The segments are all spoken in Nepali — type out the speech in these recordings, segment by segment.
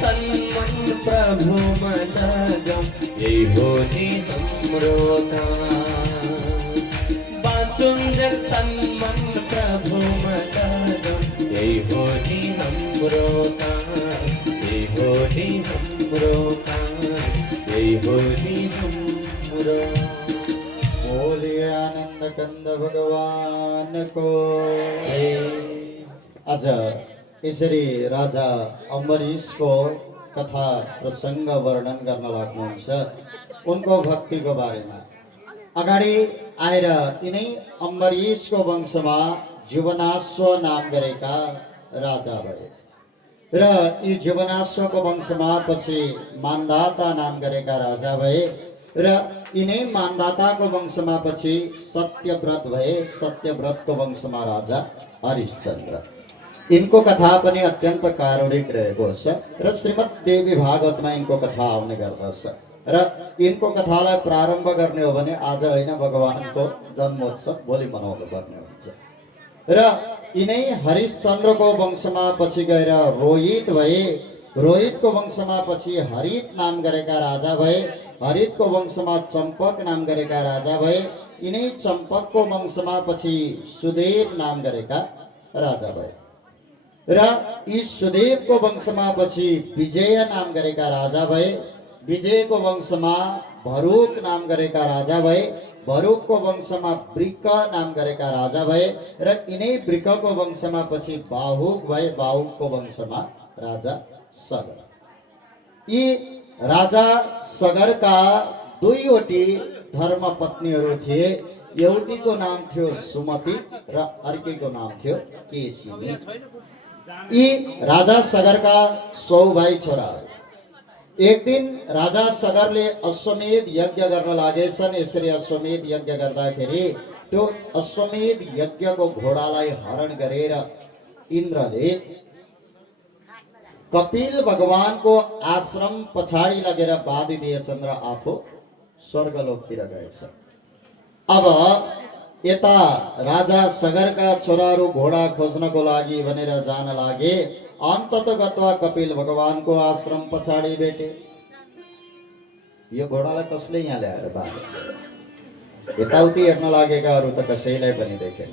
तन मन प्रभु मन गम यही हो नि हाम्रो काम बाँचुन्जेल तन मन प्रभु मन गम यही हो नि हाम्रो काम यही हो नि हाम्रो काम यही हो नि हाम्रो। बोलिए आनंद कंद भगवान को आज यसरी राजा अम्बरीशको कथा प्रसंग वर्णन गर्न लाग्नुहुन्छ उनको भक्तिको बारेमा। अगाडि आएर यिनै अम्बरीशको वंशमा जीवनाश्व नाम गरेका राजा भए र यी जीवनाश्वको वंशमा पछि मान्धाता नाम गरेका राजा भए र यिनै मान्धाताको वंशमा पछि सत्यव्रत भए। सत्यव्रतको वंशमा राजा हरिश्चन्द्र। इनको कथा पनि अत्यन्त कारुणिक रहेको छ र श्रीमद् देवी भागवतमा इनको कथा आउने गर्दछ र इनको कथालाई प्रारम्भ गर्ने हो भने आज होइन भगवानको जन्मोत्सव भोलि मनाउनु पर्ने हुन्छ र यिनै हरिश्चन्द्रको वंशमा पछि गएर रोहित भए। रोहितको वंशमा पछि हरित नाम गरेका राजा भए। हरितको वंशमा चम्पक नाम गरेका राजा भए। यिनै चम्पकको वंशमा पछि सुदेव नाम गरेका राजा भए र यी सुदेवको वंशमा पछि विजय नाम गरेका राजा भए। विजयको वंशमा भरुक नाम गरेका राजा भए। भरुकको वंशमा वृक नाम गरेका राजा भए र यिनै वृकको वंशमा पछि बाहुक भए। बाहुकको वंशमा राजा सगर। यी राजा सगरका दुईवटी धर्मपत्नीहरू थिए। एउटीको नाम थियो सुमति र अर्कीको नाम थियो केसिनी। यी राजा सगरका 100 भाइ छोराहरू। एक दिन राजा सगरले अश्वमेध यज्ञ गर्न लागेछन्। यसरी अश्वमेध यज्ञ गर्दाखेरि त्यो अश्वमेध यज्ञको घोडालाई हरण गरेर इन्द्रले कपिल भगवानको आश्रम पछाडि लगेर बाँधिदिएछन् र आफू स्वर्गलोकतिर गएछ। अब यता राजा सगरका छोराहरू घोडा खोज्नको लागि भनेर जान लागे। अन्ततगतवा कपिल भगवानको आश्रम पछाडि भेटे। यो घोडालाई कसले यहाँ ल्याएर बाँधेछ? यताउति हेर्न लागेकाहरू त कसैलाई पनि देखेन।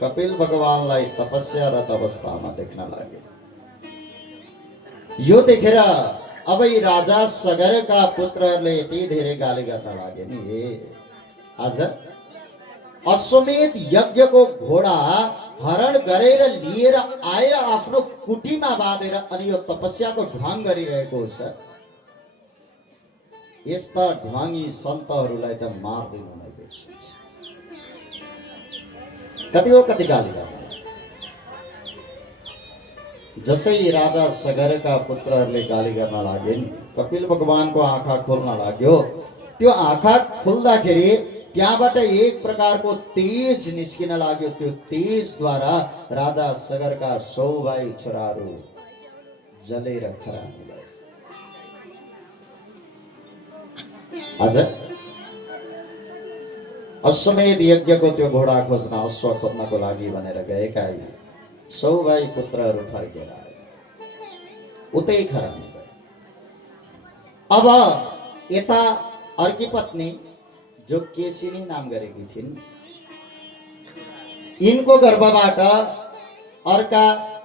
कपिल भगवानलाई तपस्यारत अवस्थामा देख्न लागे। यो देखेर अब यी राजा सगरका पुत्रहरूले यति धेरै गाली गर्न लागे नि। हे आज अश्वमेध यज्ञको घोडा हरण गरेर लिएर आएर आफ्नो कुटीमा बाँधेर अनि यो तपस्याको ढ्वाङ गरिरहेको छ। यस्ता ढ्वाङी सन्तहरूलाई त मार्दिनु नै बेस हुन्छ। कति गाली गर्न। जसै राजा सगरका पुत्रहरूले गाली गर्न लागे कपिल भगवानको आँखा खोल्न लाग्यो। त्यो आँखा खोल्दाखेरि त्यहाँबाट एक प्रकारको तेज निस्किन लाग्यो। त्यो तेजद्वारा राजा सगरका 100 भाइ छोराहरू जलेर खराब भए। आज अश्वमेध यज्ञको त्यो घोडा खोज्न अश्व खोज्नको लागि भनेर गएका 100 भाइ पुत्रहरू फर्केर आए। उतै खराब भए। अब यता अर्की पत्नी जो केसिनी नाम गरेकी थिइन् यिनको गर्भबाट अर्का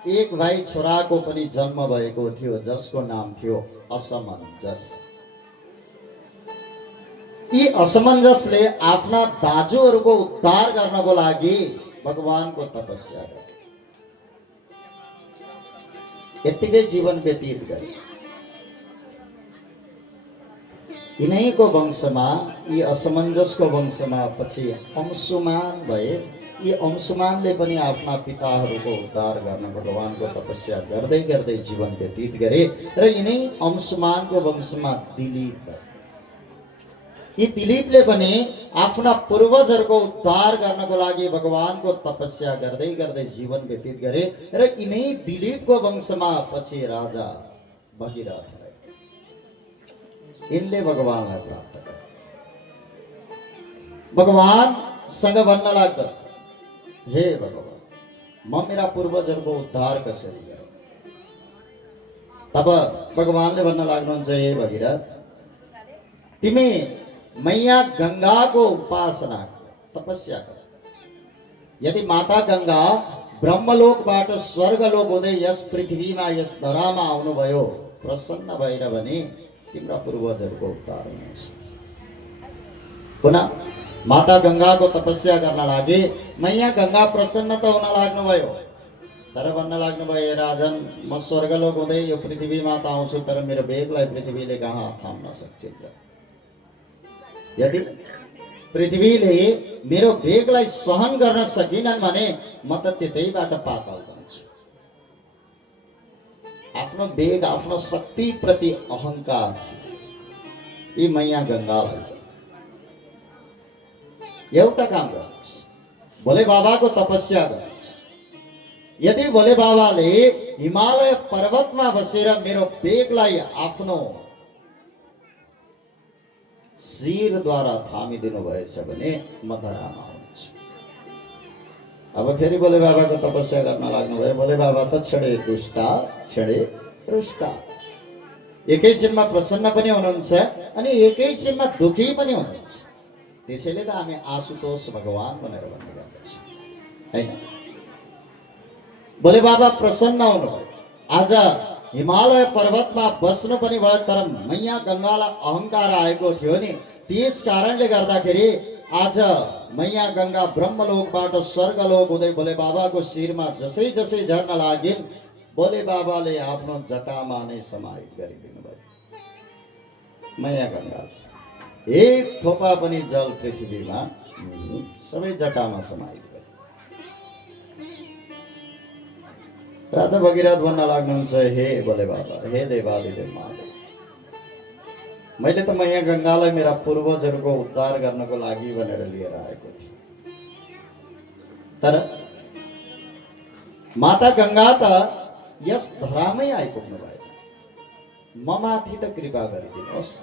एक भाइ छोराको पनि जन्म भएको थियो जसको नाम थियो असमञ्जस। यी असमञ्जसले आफ्ना दाजुहरूको उद्धार गर्नको लागि भगवानको तपस्या गरे। यतिकै जीवन व्यतीत गरे। यिनैको वंशमा यी असमञ्जसको वंशमा पछि अंशुमान भए। यी अंशुमानले पनि आफ्ना पिताहरूको उद्धार गर्न भगवानको तपस्या गर्दै गर्दै जीवन व्यतीत गरे र यिनै अंशुमानको वंशमा दिलीप भए। यी दिलीपले पनि आफ्ना पूर्वजहरूको उद्धार गर्नको लागि भगवानको तपस्या गर्दै गर्दै जीवन व्यतीत गरे र यिनै दिलीपको वंशमा पछि राजा भगीरथ भए। इनले भगवानलाई प्राप्त गरे। भगवानसँग भन्न लाग्दछ, हे भगवान, म मेरा पूर्वजहरूको उद्धार कसरी गरौँ? तब भगवानले भन्न लाग्नुहुन्छ, हे भगीरथ, तिमी मैया गङ्गाको उपासना तपस्या गर। यदि माता गङ्गा ब्रह्मलोकबाट स्वर्गलोक हुँदै यस पृथ्वीमा यस धरामा आउनुभयो प्रसन्न भएर भने तिम्रा पूर्वजहरूको उद्धार हुनेछ। पुनः माता गङ्गाको तपस्या गर्न लागि मैया गङ्गा प्रसन्न त हुन लाग्नुभयो, तर भन्न लाग्नुभयो, हे राजन, म स्वर्गलोक हुँदै यो पृथ्वीमा त आउँछु, तर मेरो बेगलाई पृथ्वीले कहाँ थाम्न सक्छ। यदि पृथ्वीले मेरो बेगलाई सहन गर्न सकिनन् भने म त त्यतैबाट पाताल जान्छु। आफ्नो बेग, आफ्नो शक्ति प्रति अहंकार यी मैया गङ्गालाई एउटा काम गर्नुहोस्, भोले बाबाको तपस्या गर्नुहोस्। यदि भोले बाबाले हिमालय पर्वतमा बसेर मेरो बेगलाई आफ्नो शिरद्वारा थामिदिनु भएछ भने म धरामा हुन्छु। अब फेरि भोले बाबाको तपस्या गर्न लाग्नुभयो। भोले बाबा त छेडे दुष्टा छेडे रुष्टा, एकैछिनमा प्रसन्न पनि हुनुहुन्छ अनि एकैछिनमा दुखी पनि हुनुहुन्छ। त्यसैले त हामी आशुतोष भगवान भनेर भन्ने गर्दछ हैन। भोले बाबा प्रसन्न हुनुभयो। आज हिमालय पर्वतमा बस्नु पनि भयो, तर मैया गङ्गालाई अहंकार आएको थियो नि, त्यस कारणले गर्दाखेरि आज मैया गङ्गा ब्रह्मलोकबाट स्वर्गलोक हुँदै भोले बाबाको शिरमा जसै जसै झर्न लागिन्, भोले बाबाले आफ्नो जटामा नै समाहित गरिदिनु भयो। मैया गङ्गा एक थोपा पनि जल पृथ्वीमा सबै जटामा समाहित गरे। राजा भगीरथ भन्न लाग्नुहुन्छ, हे भोले बाबा, हे देवादिदेव महादेव, मैले त मैया गङ्गालाई मेरा पूर्वजहरूको उद्धार गर्नको लागि भनेर लिएर आएको थिएँ, तर माता गङ्गा त यस धरामै आइपुग्नु भयो। म माथि त कृपा गरिदिनुहोस्।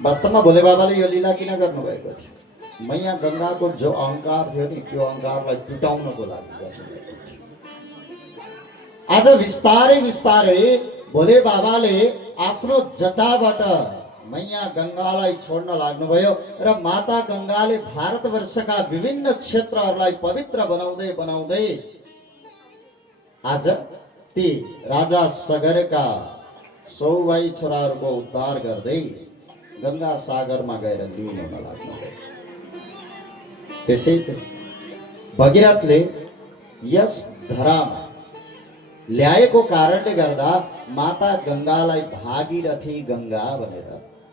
वास्तवमा भोले बाबाले यो लीला किन गर्नुभएको थियो? मैया गङ्गाको जो अहंकार थियो नि, त्यो अहंकारलाई टुटाउनको लागि गर्नुभएको थियो। आज बिस्तारै बिस्तारै भोले बाबाले आफ्नो जटाबाट मैया गङ्गालाई छोड्न लाग्नुभयो र माता गङ्गाले भारतवर्षका विभिन्न क्षेत्रहरूलाई पवित्र बनाउँदै बनाउँदै आज ती राजा सगरका 100 भाइ छोराहरूको उद्धार गर्दै गङ्गा सागरमा गएर लीन हुन लाग्नुभयो। त्यसै भगीरथले यस धरामा ल्याएको कारणले गर्दा माता गङ्गालाई भागीरथी गङ्गा भनेर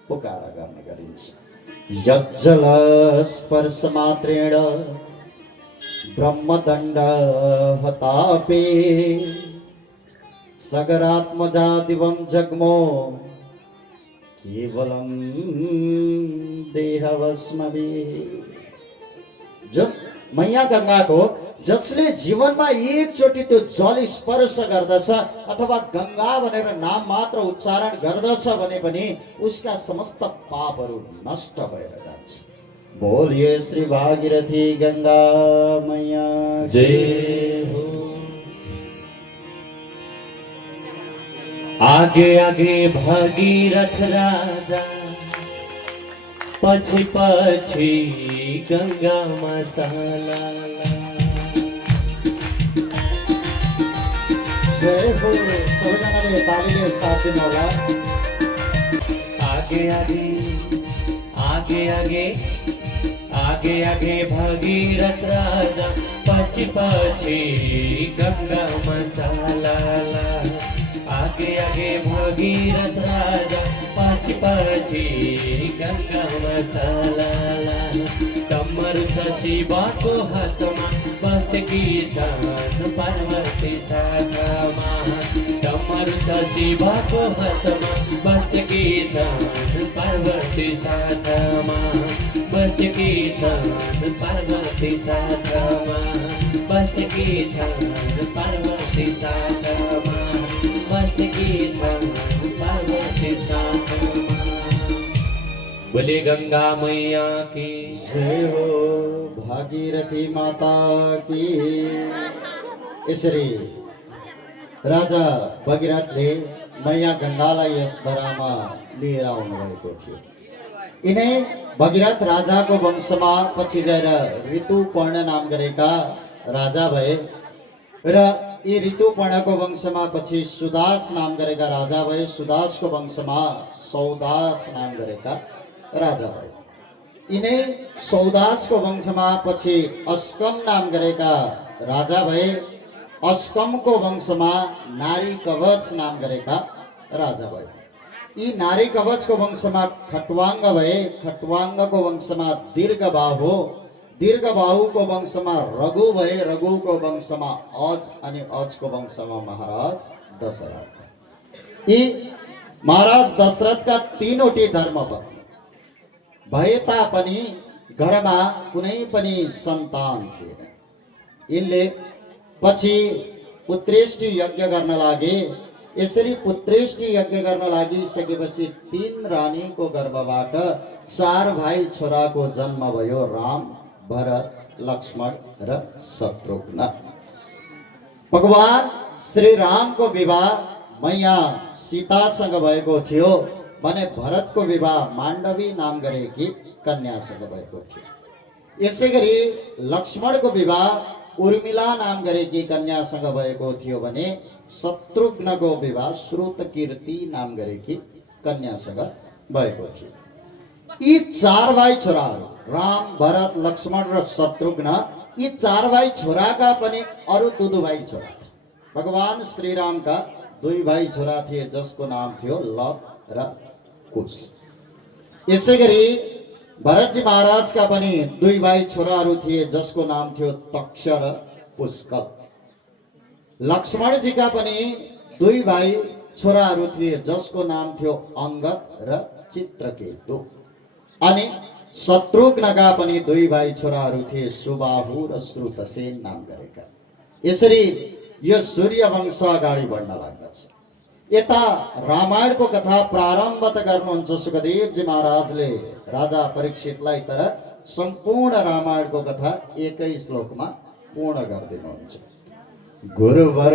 पुकारा गर्ने गरिन्छ। यज्जल स्पर्श मात्रेण ब्रह्मदण्ड हतापे सगरात्मजा दिवं जग्मो केवलम देहवस्मदे। जुन मैया गङ्गाको जसले जीवनमा एकचोटि त्यो जल स्पर्श गर्दछ अथवा गङ्गा भनेर नाम मात्र उच्चारण गर्दछ भने पनि उसका समस्त पापहरू नष्ट भएर जान्छ। बोलिए श्री भागीरथी गङ्गा मैया जय हो। आगे आगे भगीरथ राजा, पछि पछि गङ्गा मसाला। जय हो। सबैजनाले तालीले साथ दिनु होला। आगे आगे आगे आगे आगे आगे भगीरथ राजा, पछि पछि गङ्गा मसाला। आगे आगे भगीरथ राजा, पछि पछि गङ्गा मसाला। डमरू छ शिवको हातमा, बसेकी छन् पार्वती साथमा। डमरू छ शिवको हातमा, बसेकी छन् पार्वती साथमा। बसेकी छन् पार्वती साथमा। बसेकी छन् पार्वती साथमा। बसेकी छन् पार्वती साथमा। बोले गङ्गा मैया की जय हो। भागीरथी माता की। यसरी राजा भगीरथले मैया गङ्गालाई यस धरामा लिएर आउनुभएको थियो। यिनै भगीरथ राजाको वंशमा पछि गएर ऋतुपर्ण नाम गरेका राजा भए र यी ऋतुपर्णको वंशमा पछि सुदास नाम गरेका राजा भए। सुदासको वंशमा सौदास नाम गरेका राजा भए। यिनै सौदासको वंशमा पछि अस्कम नाम गरेका राजा भए। अस्कमको वंशमा नारी कवच नाम गरेका राजा भए। यी नारी कवचको वंशमा खट्वाङ्ग भए। खट्वाङ्गको वंशमा दीर्घबाहु, दीर्घबाहुको वंशमा रघु भए। रघुको वंशमा अज अनि अजको वंशमा महाराज दशरथ। यी महाराज दशरथका तीनवटी धर्मपत्नी भए तापनि घरमा कुनै पनि सन्तान थिएन। यिनले पछि पुत्रेष्टि यज्ञ गर्न लागे। यसरी पुत्रेष्टि यज्ञ गर्न लागिसकेपछि 3 रानीको गर्भबाट 4 भाइ छोराको जन्म भयो, राम, भरत, लक्ष्मण र शत्रुघ्न। भगवान श्री रामको विवाह मैया सीतासँग भएको थियो भने भरतको विवाह माण्डवी नाम गरेकी कन्यासँग भएको थियो। यसै गरी लक्ष्मणको विवाह उर्मिला नाम गरेकी कन्यासँग भएको थियो भने शत्रुघ्नको विवाह श्रुतकीर्ति नाम गरेकी कन्यासँग भएको थियो। यी 4 भाइ छोराहरू राम, भरत, लक्ष्मण र शत्रुघ्न, यी 4 भाइ छोराका पनि अरू 2 भाइ छोरा थिए। भगवान श्रीरामका 2 भाइ छोरा थिए जसको नाम थियो लव र कुश। यसै गरी भरतजी महाराजका पनि 2 भाइ छोराहरू थिए जसको नाम थियो तक्ष र पुष्कल। लक्ष्मणजीका पनि 2 भाइ छोराहरू थिए जसको नाम थियो अंगद र चित्रकेतु। अनि शत्रुघ्नका पनि 2 भाइ छोराहरू थिए सुबाहु र श्रुतसेन नाम गरेका। यसरी यो सूर्य वंश अगाडि बढ्न लाग्दछ। यता रामायणको कथा प्रारम्भ त गर्नुहुन्छ सुखदेवजी महाराजले राजा परीक्षितलाई, तर सम्पूर्ण रामायणको कथा एकै श्लोकमा पूर्ण गरिदिनुहुन्छ। गुरुवर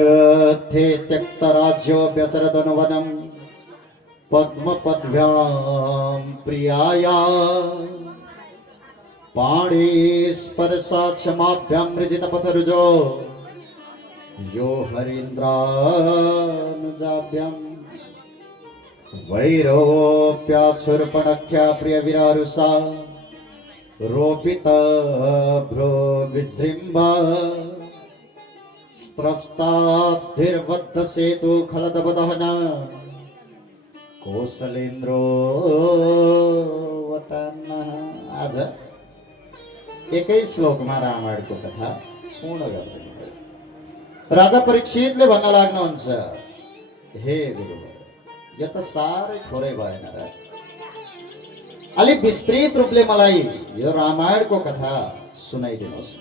थे त्यक्त राज्यो व्यचरदन वनम पद्मपद्भ्यां प्रियाया पाणी स्पर्शा क्षमाभ्यां मृजित पथरुजो यो हरीन्द्रानुजाभ्यां वैरोप्याक्षुर्पणख्या प्रिय विरारुषा रोपित भ्रो विजृम्भा स्त्रस्ताब्धिर्बद्ध सेतु खलदबदहन कौशलेन्द्रो वतन। आज एकै श्लोकमा रामायणको कथा पूर्ण गर्दै राजा परीक्षितले भन्न लाग्नुहुन्छ, हे गुरुवर, यो त साह्रै थोरै भएन र, अलिक विस्तृत रूपले मलाई यो रामायणको कथा सुनाइदिनुहोस्।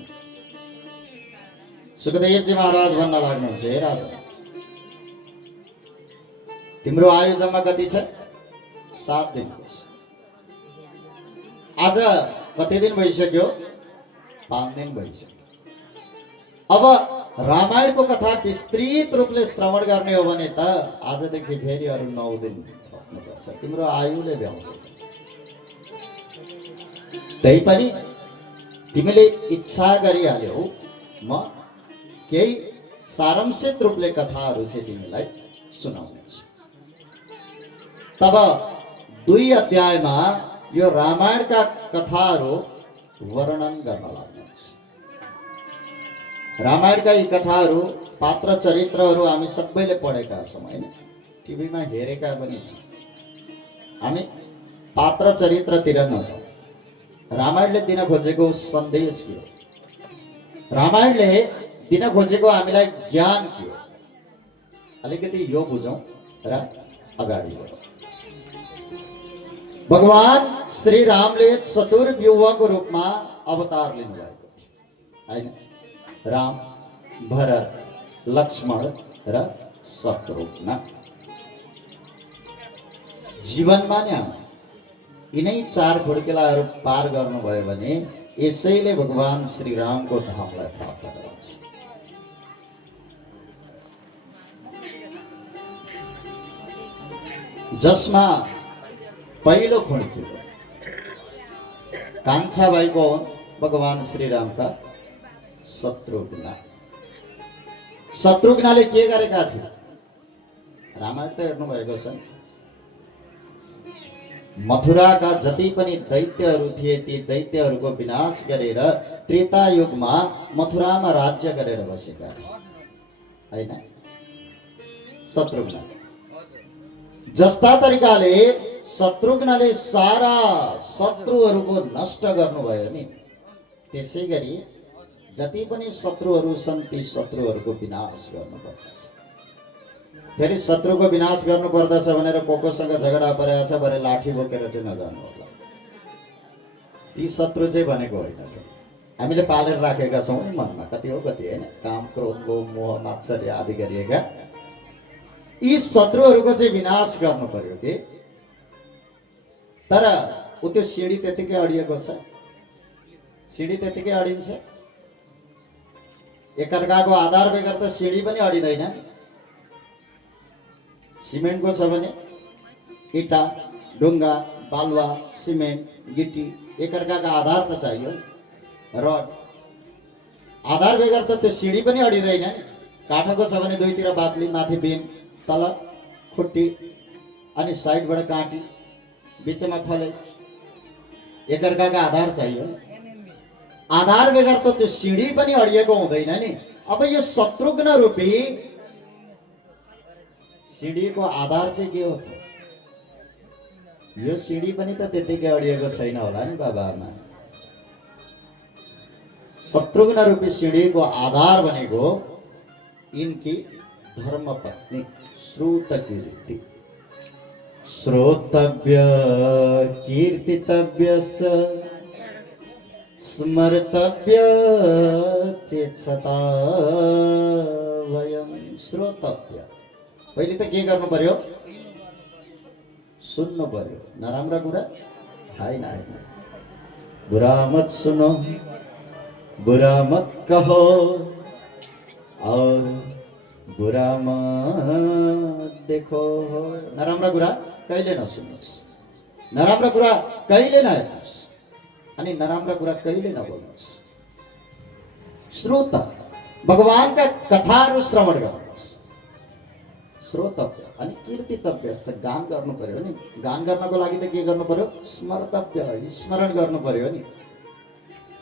सुखदेवजी महाराज भन्न लाग्नुहुन्छ, हे राजा, तिम्रो आयु जम्मा कति छ? 7 दिनको छ। आज कति दिन भइसक्यो? 5 दिन भइसक्यो। अब रामायणको कथा विस्तृत रूपले श्रवण गर्ने हो भने त आजदेखि फेरि अरू 9 दिन थप्नुपर्छ। तिम्रो आयुले भ्याउँदैन। त्यही पनि तिमीले इच्छा गरिहाल्यौ, म केही सारांशित रूपले कथाहरू चाहिँ तिमीलाई सुनाउनेछु। तब 2 अध्यायमा यो रामायणका कथाहरू वर्णन गर्न लाग्नुहुन्छ। रामायणका यी कथाहरू, पात्र चरित्रहरू हामी सबैले पढेका छौँ हैन, टिभीमा हेरेका पनि छौँ। हामी पात्र चरित्रतिर नजाउँ। रामायणले दिन खोजेको सन्देश के हो? रामायणले दिन खोजेको हामीलाई ज्ञान के हो? अलिकति यो बुझौँ र अगाडि बढौँ। भगवान श्री रामले चतुर्व्यूहको रूपमा अवतार लिनुभएको थियो हैन। राम, भरत, लक्ष्मण र शत्रुघ्न। जीवनमा नि यिनै 4 खुड्किलाहरू पार गर्नुभयो भने यसैले भगवान श्री रामको धामलाई प्राप्त गराउँछ। जसमा पहिलो खुड्किलो कान्छा भाइ कौन? भगवान श्री रामका शत्रुघ्न। शत्रुघ्नले के गरेका थिए? रामायण त हेर्नु भएको छ। मथुराका जति पनि दैत्यहरू थिए ती दैत्यहरूको विनाश गरेर त्रेता युगमा मथुरामा राज्य गरेर बसेका थिए हैन? शत्रुघ्न जस्ता तरिकाले शत्रुघ्नले सारा शत्रुहरूको नष्ट गर्नुभयो नि, त्यसै गरी जति पनि शत्रुहरू छन् ती शत्रुहरूको विनाश गर्नुपर्दछ। फेरि शत्रुको विनाश गर्नुपर्दछ भनेर कोसँग झगडा परेको छ भने लाठी बोकेर चाहिँ नजानु होला। ती शत्रु चाहिँ भनेको होइन, हामीले पालेर राखेका छौँ नि मनमा, कति हो कति होइन, काम क्रोध लोभ मोह मात्सर्य आदि गरिएका यी शत्रुहरूको चाहिँ विनाश गर्नु पर्यो कि। तर ऊ त्यो सिँढी त्यतिकै अडिएको छ, सिँढी त्यतिकै अडिन्छ। एकअर्काको आधार बेगर त सिँढी पनि अडिँदैन। सिमेन्टको छ भने इटा ढुङ्गा बालुवा सिमेन्ट गिटी एकअर्काका आधार त चाहियो, रड आधार बेगर त त्यो सिँढी पनि अडिँदैन। काठको छ भने दुईतिर बाक्ली, माथि बिम, तल खुट्टी अनि साइडबाट काँटी, बिचमा फले, एकअर्काका आधार चाहियो। आधार बेगर त त्यो सिँढी पनि अडिएको हुँदैन नि। अब यो शत्रुघ्न रूपी सिँढीको आधार चाहिँ के हो? यो सिँढी पनि त त्यतिकै अडिएको छैन होला नि बाबामा। शत्रुघ्न रूपी सिँढीको आधार भनेको यिनकी धर्मपत्नी श्रुतकीर्ति। श्रोतव्य कीर्तितव्यश्च स्मर्तव्य चेत्सता वयम। श्रोतव्य पहिले त के गर्नु पर्यो? सुन्नु पर्यो। नराम्रा कुरा होइन होइन, बुरा मत सुनो बुरा मत कहो और बुरा मत देखो। नराम्रा कुरा कहिले नसुन्नुहोस्, नराम्रा कुरा कहिले नहेर्नुहोस् अनि नराम्रा कुरा कहिले नबोल्नुहोस्। श्रोत भगवानका कथाहरू श्रवण गर्नुहोस्। श्रोतव्य अनि कीर्तितव्य गान गर्नु पर्यो नि। गान गर्नको लागि त के गर्नु पर्यो? स्मर्तव्य, स्मरण गर्नु पर्यो नि।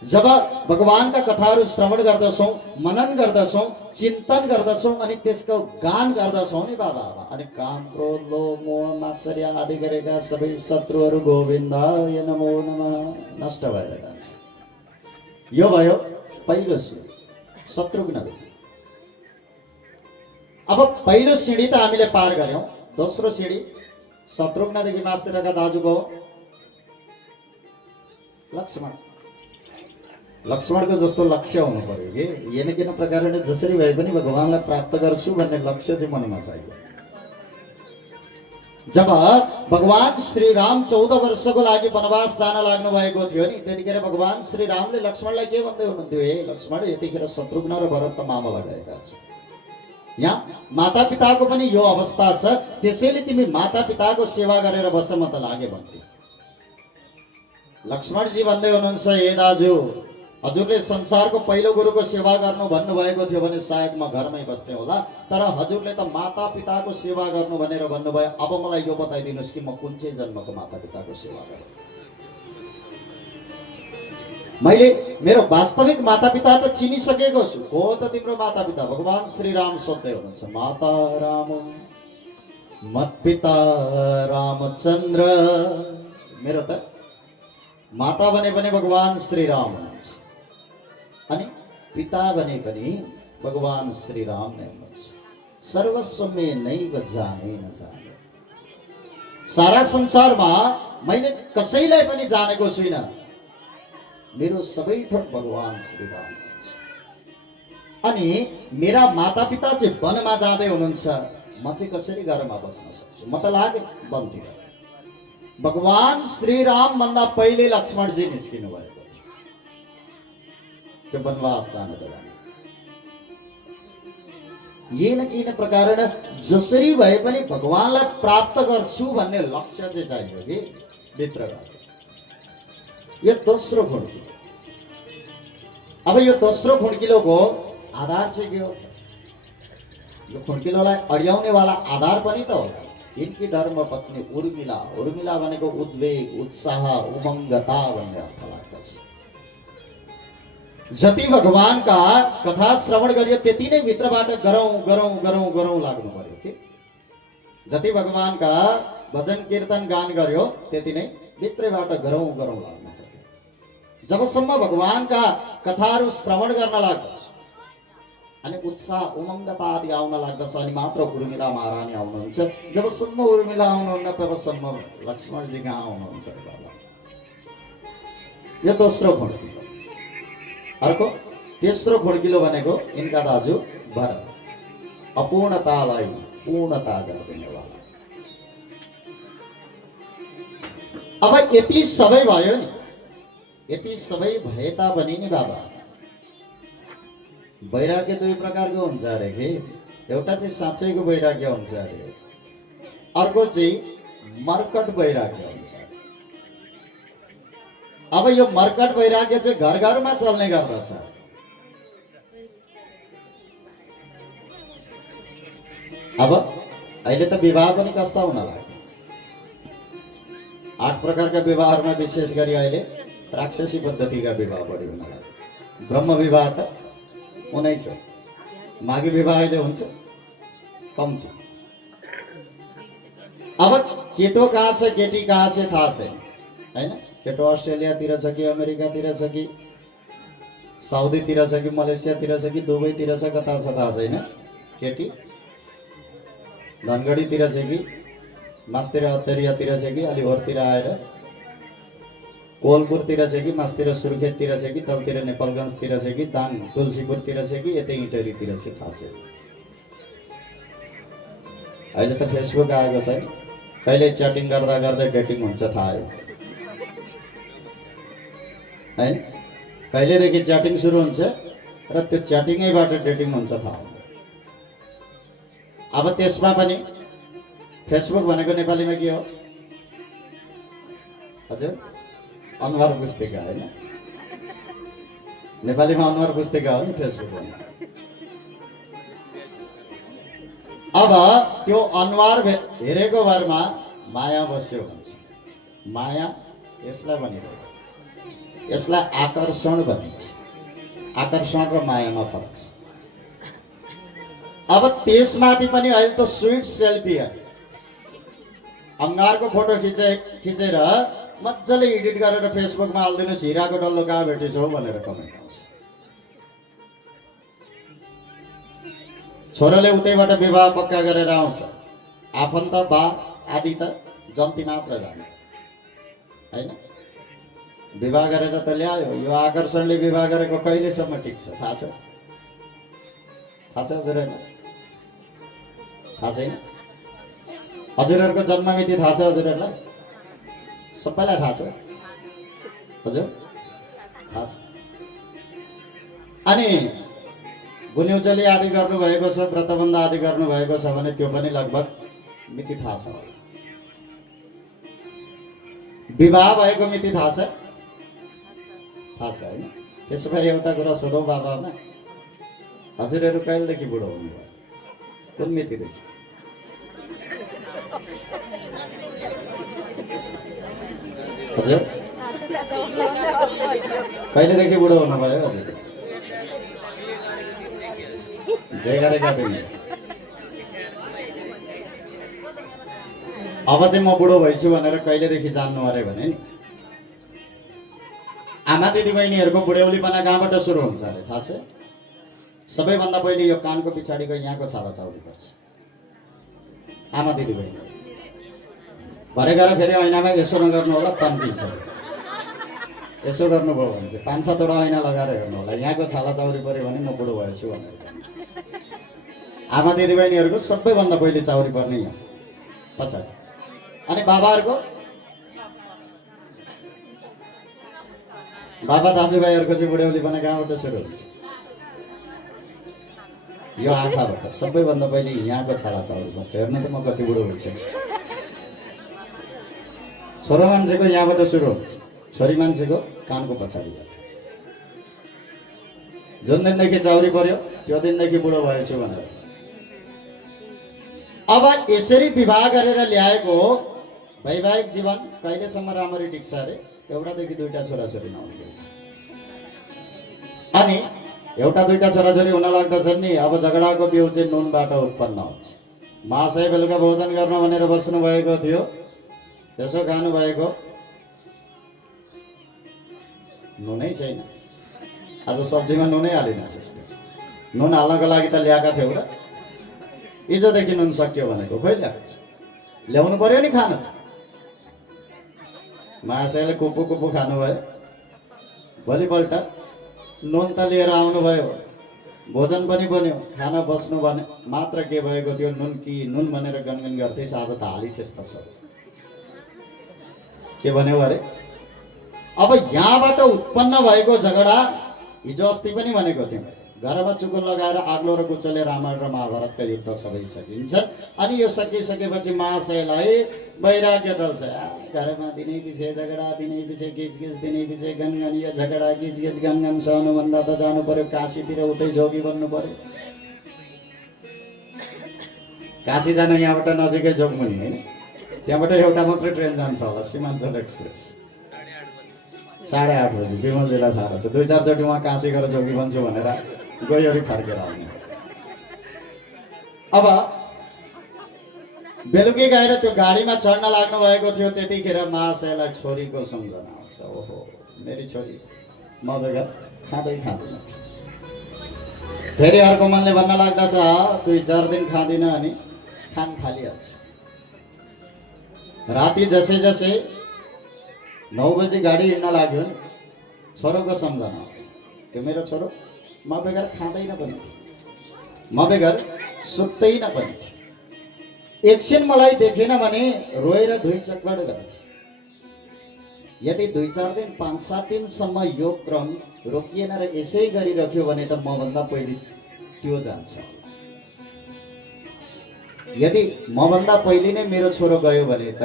जब भगवानका कथाहरू श्रवण गर्दछौँ, मनन गर्दछौँ, चिन्तन गर्दछौँ अनि त्यसको गान गर्दछौँ नि बाबा, अनि काम क्रोध लोभ मोह मात्सर्य आदि गरेका सबै शत्रुहरू गोविन्दाय नमो नमः नष्ट भएर जान्छ। यो भयो पहिलो सिँढी शत्रुघ्न। अब पहिलो सिँढी त हामीले पार गर्यौं। दोस्रो सिँढी शत्रुघ्नदेखि मास्तिरका दाजुको लक्ष्मण। लक्ष्मणको जस्तो लक्ष्य हुनु पर्यो कि येन किन प्रकारले जसरी भए पनि भगवानलाई प्राप्त गर्छु भन्ने लक्ष्य चाहिँ मनमा चाहियो। जब भगवान श्री राम 14 वर्षको लागि वनवास जान लाग्नु भएको थियो नि, त्यतिखेर भगवान श्री रामले लक्ष्मणलाई के भन्दै हुनुहुन्थ्यो? हे लक्ष्मण, यतिखेर शत्रुघ्न र भरत त मामा लगाएका छन्। यहाँ माता पिताको पनि यो अवस्था छ, त्यसैले तिमी माता पिताको सेवा गरेर बस, म त लागे भन्थे। लक्ष्मणजी भन्दै हुनुहुन्छ, हे दाजु, हजुरले संसारको पहिलो गुरुको सेवा गर्नु भन्नुभएको थियो भने सायद म घरमै बस्थे होला, तर हजुरले त माता पिताको सेवा गर्नु भनेर भन्नुभयो। अब मलाई यो बताइदिनुहोस् कि म कुन चाहिँ जन्मको माता पिताको सेवा गरौँ? मैले मेरो वास्तविक माता पिता त चिनिसकेको छु। को त तिम्रो माता पिता? भगवान श्री राम सोध्दै हुनुहुन्छ। माता राम मत पिता रामचन्द्र। मेरो त माता भने पनि भगवान श्री राम हुनुहुन्छ अनि पिता भने पनि भगवान श्री राम नै हुनुहुन्छ। सर्वस्व में नैव जाने न जाने। सारा संसारमा मैले कसैलाई पनि जानेको छुइनँ, मेरो सबै थोक भगवान श्री राम हुनुहुन्छ। अनि मेरा माता पिता चाहिँ वनमा जाँदै हुनुहुन्छ, म चाहिँ कसरी घरमा बस्न सक्छु? म त लागे वनतिर। भगवान श्री राम भन्दा पहिले लक्ष्मणजी निस्किनु भएको थियो त्यो वनवास जानको लागि। येन किन प्रकार जसरी भए पनि भगवानलाई प्राप्त गर्छु भन्ने लक्ष्य चाहिँ चाहियो कि भित्र यो दोस्रो खुड्किलो। अब यो दोस्रो खुड्किलोको आधार चाहिँ के हो? यो खुड्किलोलाई अड्याउने वाला आधार पनि त हो। यिनकी धर्म पत्नी उर्मिला, उर्मिला भनेको उद्वेग, उत्साह, उमङ्गता भन्ने अर्थ लाग्दछ। जति भगवानका कथा श्रवण गरियो त्यति नै भित्रबाट गरौँ गरौँ गरौँ गरौँ लाग्नु पर्यो कि जति भगवानका भजन कीर्तन गान गर्यो त्यति नै भित्रबाट गरौँ गरौँ लाग्नु पर्यो। जबसम्म भगवानका कथाहरू श्रवण गर्न लाग्दछ अनि उत्साह उमङ्गता आदि आउन लाग्दछ अनि मात्र उर्मिला महारानी आउनुहुन्छ। जबसम्म उर्मिला आउनुहुन्न तबसम्म लक्ष्मणजी कहाँ आउनुहुन्छ? यो दोस्रो खुड्किलो। अर्को तेस्रो खुड्किलो भनेको यिनका दाजु भरत, अपूर्णतालाई पूर्णता गरिदिने वाला। अब यति सबै भयो नि, यति सबै भए तापनि नि बाबा वैराग्य दुई प्रकारको हुन्छ अरे कि एउटा चाहिँ साँच्चैको वैराग्य हुन्छ अरे, अर्को चाहिँ मर्कट वैराग्य हुन्छ। अब यो मर्कट वैराग्य चाहिँ घर घरमा चल्ने गर्दछ। अब अहिले त विवाह पनि कस्ता हुन लाग्यो। 8 प्रकारका विवाहमा विशेष गरी अहिले राक्षसी पद्धतिका विवाह बढी हुन लाग्यो। ब्रह्म विवाह त हुनै छ, माघी विवाह अहिले हुन्छ कम्ती। अब केटो कहाँ छ केटी कहाँ छ थाहा छैन हैन। केटो अस्ट्रेलियातिर छ कि अमेरिकातिर छ कि साउदीतिर छ कि मलेसियातिर छ कि दुबईतिर छ, कता छ थाहा छैन। केटी धनगढीतिर छ कि मास्तिर अत्तरियातिर छ कि अलिभरतिर आएर कोलपुरतिर छ कि मास्तिर सुर्खेततिर छ कि तलतिर नेपालगञ्जतिर छ कि दाङ तुलसीपुरतिर छ कि यतै इटरीतिर छ थाहा छैन। अहिले त फेसबुक आएको छ, कहिले च्याटिङ गर्दा गर्दै डेटिङ हुन्छ थाहा है। कहिलेदेखि च्याटिङ सुरु हुन्छ र त्यो च्याटिङैबाट डेटिङ हुन्छ थाहा हुन्छ। अब त्यसमा पनि फेसबुक भनेको नेपालीमा के हो हजुर? अनुहार पुस्तिका हैन, नेपालीमा अनुहार पुस्तिका हो नि फेसबुक भनेको। अब त्यो अनुहार हेरेको भरमा माया बस्यो भन्छ। माया यसलाई भनिरहेको, यसलाई आकर्षण भनिन्छ। आकर्षण र मायामा फरक छ। अब त्यसमाथि पनि अहिले त स्विट सेल्फी अङ्गारको फोटो खिचेर मजाले एडिट गरेर फेसबुकमा हालिदिनुहोस्, हिराको डल्लो कहाँ भेटेछौ भनेर कमेन्ट आउँछ। छोराले उतैबाट विवाह पक्का गरेर आउँछ, आफन्त बा आदि त जन्ती मात्र जाने हैन। विवाह गरेर त ल्यायो, यो आकर्षणले विवाह गरेको कहिलेसम्म टिक्छ थाहा छ? थाहा छ हजुरहरूलाई? थाहा छैन? हजुरहरूको जन्ममिति थाहा छ हजुरहरूलाई? सबैलाई थाहा छ हजुर? थाहा छ। अनि गुन्युचली आदि गर्नुभएको छ, व्रतबन्ध आदि गर्नुभएको छ भने त्यो पनि लगभग मिति थाहा छ। विवाह भएको मिति थाहा छ? थाहा छ होइन? त्यसो भए एउटा कुरा सोधौँ बाबामा, हजुरहरू कहिलेदेखि बुढो हुनुभयो? कुन मितिदेखि? हजुर कहिलेदेखि बुढो हुनुभयो हजुर? बेगारेका दिन। अब चाहिँ म बुढो भइछु भनेर कहिलेदेखि जान्नु अरे भने नि आमा दिदी बहिनीहरूको बुढ्यौलीपना कहाँबाट सुरु हुन्छ अरे थाहा छ? सबैभन्दा पहिले यो कानको पछाडिको यहाँको छाला चाउरी पर्छ। आमा दिदी बहिनी भरे गएर फेरि ऐनामा यसो नगर्नु होला, तन्किन्छ। यसो गर्नुभयो भने चाहिँ 5-7वटा ऐना लगाएर हेर्नु होला, यहाँको छाला चाउरी पऱ्यो भने म बुढो भएछु भनेर। आमा दिदी बहिनीहरूको सबैभन्दा पहिले चाउरी पर्ने यहाँ पछाडि। अनि बाबाहरूको, बाबा दाजुभाइहरूको चाहिँ बुढ्यौलीपना कहाँबाट सुरु हुन्छ? यो आँखाबाट सबैभन्दा पहिले यहाँको छाला चाउर पर्छ। हेर्नु त म कति बुढो भइसकेँ। छोरो मान्छेको यहाँबाट सुरु हुन्छ, छोरी मान्छेको कानको पछाडि। जुन दिनदेखि चाउरी पर्यो त्यो दिनदेखि बुढो भएछु भनेर। अब यसरी विवाह गरेर ल्याएको वैवाहिक जीवन कहिलेसम्म राम्ररी टिक्छ अरे? एउटादेखि दुईटा छोराछोरी नहुन्छ। अनि एउटा दुईटा छोराछोरी हुन लाग्दछन् नि, अब झगडाको बिउ चाहिँ नुनबाट उत्पन्न हुन्छ। महाशय बेलुका भोजन गर्न भनेर बस्नु भएको थियो, त्यसो खानु भएको, नुनै छैन। आज सब्जीमा नुनै हालिनुहोस्। यस्तो नुन हाल्नको लागि त ल्याएका थियौ र? हिजोदेखि नुन सक्यो भनेको खोइ ल्याएको छ, ल्याउनु पर्यो नि खानु। महाशयले कुपु कुपु खानुभयो। भोलिपल्ट नुन त लिएर आउनुभयो, भोजन पनि बन्यो, खाना बस्नु भने मात्र के भएको थियो, नुन कि नुन भनेर गनगन गर्थे। आज त हालिसेस् त सब के भन्यो अरे? अब यहाँबाट उत्पन्न भएको झगडा हिजो अस्ति पनि भनेको थियौँ, घरमा चुकुन लगाएर आग्लो र कुचोले रामायण र महाभारतका युद्ध सबै सकिन्छ। अनि यो सकिसकेपछि महाशयलाई वैराग्य चल्छ। घरमा दिनै पछि झगडा, दिनै पछि किचकिच, दिनै पछि गनगन। यो झगडा किचकिच गनगन सहनुभन्दा त जानु पर्यो काशीतिर, उतै जोगी बन्नु पर्यो। काशी जानु यहाँबाट नजिकै जोगमुनि होइन, त्यहाँबाट एउटा मात्रै ट्रेन जान्छ होला, सीमाञ्चल एक्सप्रेस। 8:30 बजी विमलजीलाई थाहा रहेछ। 2-4 चोटि उहाँ काशी गएर जोगी बन्छु भनेर गइवरी फर्केर आउने। अब बेलुकी गएर त्यो गाडीमा चढ्न लाग्नु भएको थियो, त्यतिखेर महाशयलाई छोरीको सम्झना आउँछ। ओहो मेरी छोरी, म बेगर खाँदै खाँदिनँ। फेरि अर्को मनले भन्न लाग्दछ 2-4 दिन खाँदिनँ अनि खान खालिहाल्छ। राति जसै जसै 9 बजी गाडी हिँड्न लाग्यो नि, छोरोको सम्झना आउँछ। त्यो मेरो छोरो म बेगर खाँदैन पनि, म बेगर सुत्दैन पनि। एकछिन मलाई देखेन भने रोएर धुई चक्कर गर्छ। यदि 2-4 दिन 5-7 दिनसम्म यो क्रम रोकिएन र यसै गरिरह्यो भने त मभन्दा पहिले त्यो जान्छ। यदि मभन्दा पहिले नै मेरो छोरो गयो भने त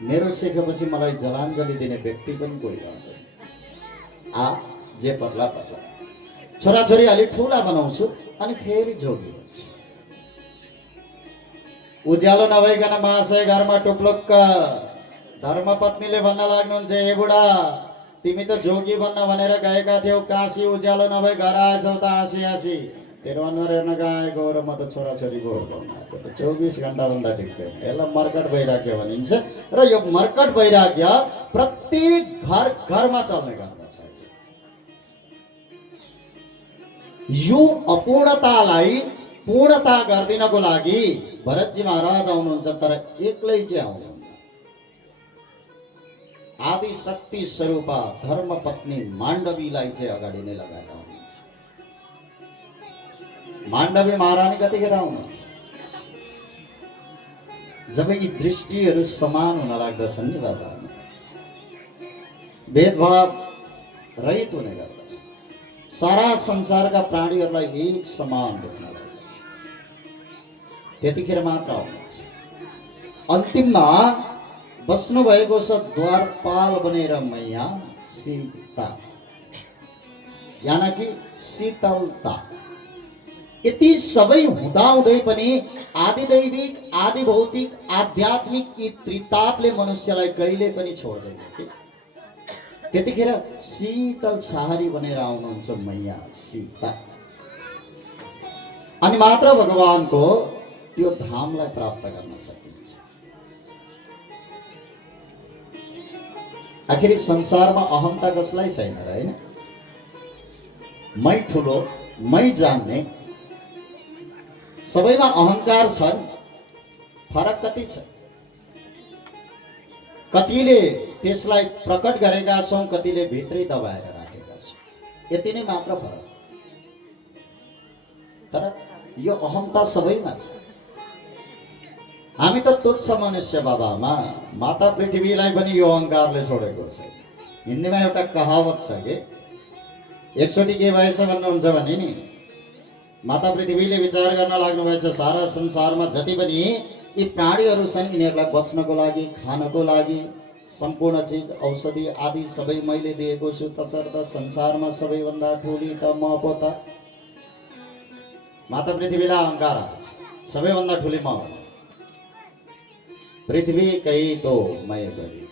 मेरो सिकेपछि मलाई जलाञ्जली दिने व्यक्ति पनि कोही रहँदैन। जे पर्ला पर्ला, छोराछोरी अलिक ठुला बनाउँछु अनि फेरि जोगी हुन्छु। उज्यालो नभइकन महाशय घरमा टुप्लुक्क। धर्मपत्नीले भन्न लाग्नुहुन्छ, ए बुढा तिमी त जोगी बन्न भनेर गएका थियौ काशी, उज्यालो नभई घर आएछौ त हाँसी हाँसी। तेरो अनुहार हेर्न कहाँ आएको र म त छोराछोरीको आएको। 24 घन्टाभन्दा टिक्दैन। यसलाई मर्कट वैराग्य भनिन्छ। र यो मर्कट वैराग्य प्रत्येक घरमा चल्ने गर्दछ। यो अपूर्णतालाई पूर्णता गरिदिनको लागि भरतजी महाराज आउनुहुन्छ, तर एक्लै चाहिँ आउनुहुन्न। आदि शक्ति स्वरूपा धर्मपत्नी माण्डवीलाई चाहिँ अगाडि नै लगाएर आउनुहुन्छ। माण्डवी महारानी कतिखेर आउनुहुन्छ? जब यी दृष्टिहरू समान हुन लाग्दछन् नि बाबा, भेदभाव रहित हुने गर्दछ। सारा संसारका प्राणीहरूलाई एक समान देख्न लाग्दछ। त्यतिखेर मात्र आउनुहुन्छ। अन्तिममा बस्नु भएको छ द्वारपाल बनेर मैया सीता, यानी कि शीतलता। यति सबै हुँदाहुँदै पनि आदिदैविक, आदि भौतिक, आध्यात्मिक यी त्रितापले मनुष्यलाई कहिले पनि छोड्दैन। त्यतिखेर शीतल छहारी बनेर आउनुहुन्छ मैया सीता। अनि मात्र भगवानको त्यो धामलाई प्राप्त गर्न सकिन्छ। आखिर संसारमा अहमता कसलाई छैन र हैन? मै ठुलो, मै जान्ने, सबैमा अहंकार छन्। फरक कति छ? कतिले त्यसलाई प्रकट गरेका छौं, कतिले भित्रै दबाएर राखेका छौं। यति नै मात्र फरक। तर यो अहमता सबैमा छ। हामी त तुच्छ मनुष्य बाबामा, माता पृथ्वीलाई पनि यो अहंकारले छोडेको छ। हिन्दीमा एउटा कहावत छ कि एकचोटि के भएछ भन्नुहुन्छ भने नि, माता पृथ्वीले विचार गर्न लाग्नुभएछ सारा संसारमा जति पनि यी प्राणीहरू छन् यिनीहरूलाई बस्नको लागि खानको लागि सम्पूर्ण चिज औषधि आदि सबै मैले दिएको छु, तसर्थ संसारमा सबैभन्दा ठुली त म पो त। माता पृथ्वीलाई अहंकार आउँछ, सबैभन्दा ठुली म हो, पृथ्वी कही तो मैं बड़ी।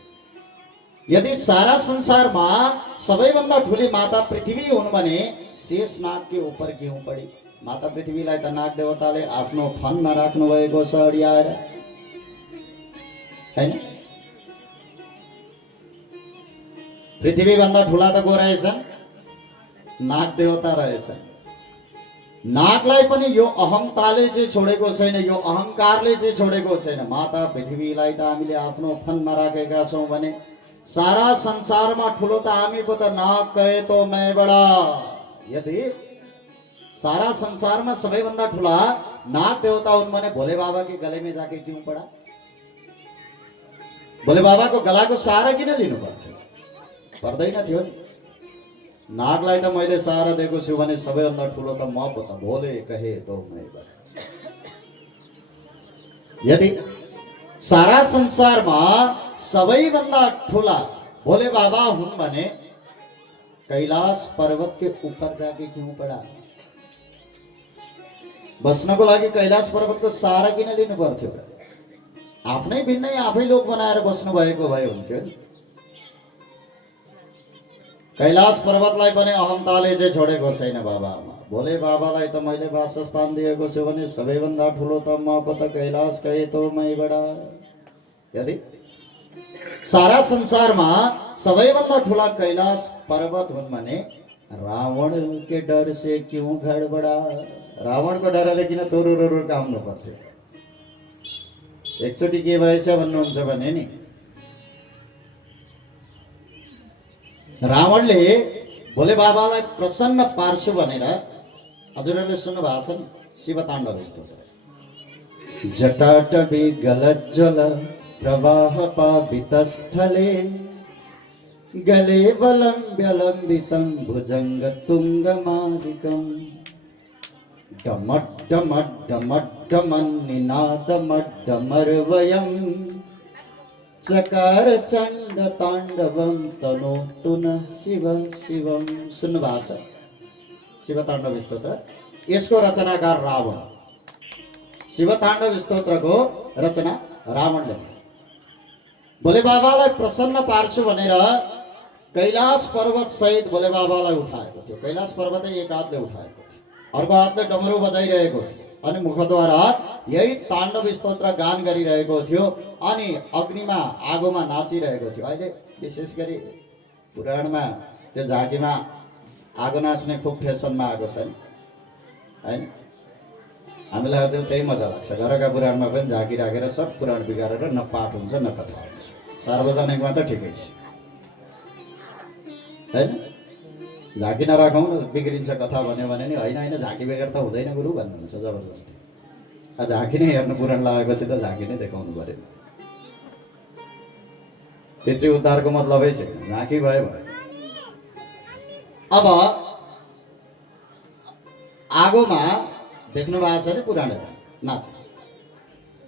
यदि सारा संसारमा सबैभन्दा ठुली माता पृथ्वी हुन् भने शेष नाग के ऊपर क्यों पड़ी? माता पृथ्वीलाई त नाग देवताले आफ्नो फनमा राख्नु भएको छ अडियाएर, हैन? पृथ्वी भन्दा ठुला त को रहेछन्? नाग देवता रहेछन्। नागलाई पनि यो अहमताले चाहिँ छोडेको छैन, यो अहंकारले चाहिँ छोडेको छैन। माता पृथ्वीलाई त हामीले आफ्नो फनमा राखेका छौं भने सारा संसारमा ठुलो त हामी पो त नाग कहे तो मैं बड़ा। यदि सारा संसारमा सबैभन्दा ठुला नाग देवता हुन् भने भोले बाबा के गले में जाके क्यों पड़ा? भोले बाबा को गलाको सहारा किन लिनु पर्थ्यो? पर्दैन थियो नि। नागलाई त मैले सहारा दिएको छु भने सबैभन्दा ठुलो त म पो त, भोले कहे तो मैं बड़ा। यदि सारा संसारमा सबैभन्दा ठुला भोले बाबा हुन् भने कैलाश पर्वत के ऊपर जाके क्यों पड़ा? बस्नको लागि कैलाश पर्वतको सहारा किन लिनु पर्थ्यो? आफ्नै भिन्नै आफै लोक बनाएर बस्नु भएको भए हुन्थ्यो नि। कैलाश पर्वतलाई पनि अहमताले चाहिँ छोडेको छैन बाबामा। भोले बाबालाई त मैले वासस्थान दिएको छु भने सबैभन्दा ठुलो त म पो त, कैलाश कहे तो मैं बड़ा। यदि सारा संसारमा सबैभन्दा ठुला कैलाश पर्वत हुन् भने रावण के डर से क्यों गडबडा? रावणको डरले किन तोरुरु काम्नु पर्थ्यो? एकचोटि के भएछ भन्नुहुन्छ भने नि, रावणले भोले बाबालाई प्रसन्न पार्छु भनेर, हजुरहरूले सुन्नु भएको छ नि शिव ताण्डव स्तोत्र। जटाटवी गलज्ज्वल प्रवाह पावितस्थले गले वलम्ब्यलम्बितं भुजंग तुंगमादिकं डमड्डमड्डमड्डमन्निनादमड्डमर्वयं चकार चण्ड ताण्डवं तनोतु न शिव शिवं। सुन्नु भएको छ शिव ताण्डव स्तोत्र? यसको रचनाकार रावण। शिव ताण्डव स्तोत्रको रचना रावणले। भोले बाबालाई प्रसन्न पार्छु भनेर कैलाश पर्वत सहित भोले बाबालाई उठाएको थियो। कैलाश पर्वतै एक हातले उठाएको थियो, अर्को हातले डमरू बजाइरहेको थियो अनि मुखद्वारा यही ताण्डव स्तोत्र गान गरिरहेको थियो अनि अग्निमा आगोमा नाचिरहेको थियो। अहिले विशेष गरी पुराणमा त्यो झाँकीमा आगो नाच्ने खुब फेसनमा आएको छ नि, हैन? हामीलाई अझै त्यही मजा लाग्छ। घरका पुराणमा पनि झाँकी राखेर सब पुराण बिगारेर न पाठ हुन्छ न कथा हुन्छ। सार्वजनिकमा त ठिकै छ, हैन? झाँकी नराखौँ न बिग्रिन्छ कथा भन्यो भने नि, होइन झाँकी बेगर त हुँदैन गुरु भन्नुहुन्छ जबरजस्ती। झाँकी नै हेर्नु पुराण लगाएपछि त झाँकी नै देखाउनु पर्यो। पितृ उद्धारको मतलबै छैन, झाँकी भयो भयो। अब आगोमा देख्नु भएको छ नि पुराण नाच,